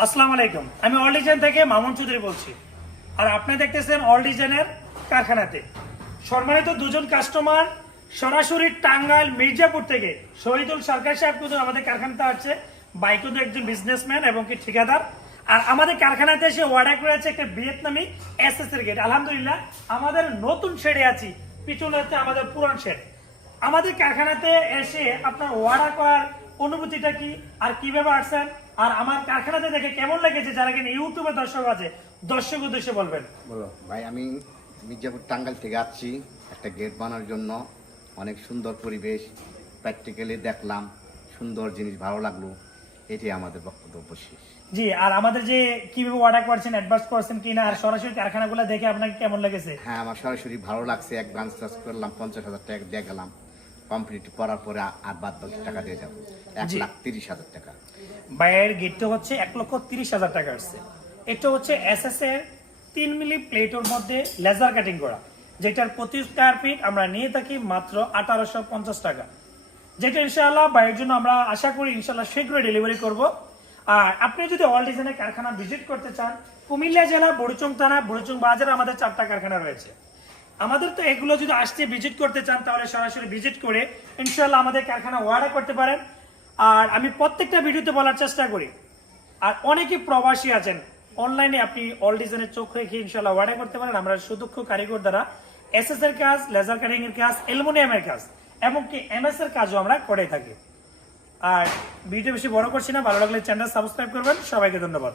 আসসালামু আলাইকুম। আমি অল ডিজাইন থেকে মামুন চৌধুরী বলছি। আর আপনি দেখতেছেন অল ডিজাইনের কারখানাতে। সম্মানিত দুজন কাস্টমার সরাসরি টাঙ্গাইল মির্জাপুর থেকে শহীদুল সরকার সাহেব কিন্তু আমাদের কারখানাতে আসছে। বাইকুদ একজন বিজনেসম্যান এবং কি ঠিকাদার। আর আমাদের কারখানাতে এসে অর্ডার করেছে একটা ভিয়েতনামি এস এস এর গেট আলহামদুলিল্লাহ, আমাদের নতুন শেডে আছি। পিছনে হচ্ছে আমাদের পুরান শেড। আমাদের কারখানাতে এসে আপনার অর্ডার করার অনুভূতিটা কি? আর কীভাবে আসছেন? আর আমার কারখানাতে দেখে কেমন লেগেছে যারা কিনা ইউটিউবে দর্শক আছে? দর্শক উদ্দেশ্যে বলবেন। বলো। ভাই আমি মির্জাপুর টাঙ্গাইল থেকে আসছি। একটা গেট বানানোর জন্য। অনেক সুন্দর পরিবেশ। প্র্যাকটিক্যালি দেখলাম। সুন্দর জিনিস ভালো লাগল। এটাই আমাদের বক্তব্য শেষ। জি আর আমাদের যে কীভাবে অর্ডার করছেন অ্যাডভান্স করছেন কিনা আর সরাসরি কারখানাগুলো দেখে আপনাকে কেমন লেগেছে? হ্যাঁ আমার সরাসরি ভালো লাগছে। এক ব্রাঞ্চ চার্জ করলাম পঞ্চাশ হাজার টাকা দিয়ে গেলাম। কমপ্লিট করার পরে আর বাদ বাকি টাকা দিয়ে যাব। এক জি। লাখ তিরিশ হাজার টাকা। বাইরের গেটটা হচ্ছে এক লক্ষ তিরিশ হাজার টাকা আসছে। এটা হচ্ছে এস এস এর তিন মিলি প্লেটের মধ্যে লেজার কাটিং করা। যেটার প্রতি স্কোয়ার ফিট আমরা নিয়ে থাকি মাত্র আঠারোশো পঞ্চাশ টাকা। যেটা ইনশাআল্লাহ বাইরের জন্য আমরা আশা করি ইনশাআল্লাহ শীঘ্রই ডেলিভারি করব। আর আপনি যদি অল ডিজাইনের কারখানা ভিজিট করতে চান কুমিল্লা জেলা বড়ুচং থানা বড়ুচং বাজারে আমাদের চারটা কারখানা রয়েছে। আমাদের তো এগুলো যদি আসতে ভিজিট করতে চান, তাহলে সরাসরি ভিজিট করে ইনশাল্লাহ আমাদের কারখানা অর্ডার করতে পারেন। আর আমি প্রত্যেকটা ভিডিওতে বলার চেষ্টা করি। আর অনেকে প্রবাসী আছেন অনলাইনে আপনি অল ডিজাইনের চোখ রেখে ইনশাল্লাহ অর্ডার করতে পারেন। আমরা সুদক্ষ কারিগর দ্বারা এস এস এর কাজ লেজার কাটিং এর কাজ অ্যালুমিনিয়ামের কাজ, এমনকি এমএস এর কাজও আমরা করে থাকি। আর ভিডিও বেশি বড় করছি না, ভালো লাগলে চ্যানেল সাবস্ক্রাইব করবেন। সবাইকে ধন্যবাদ।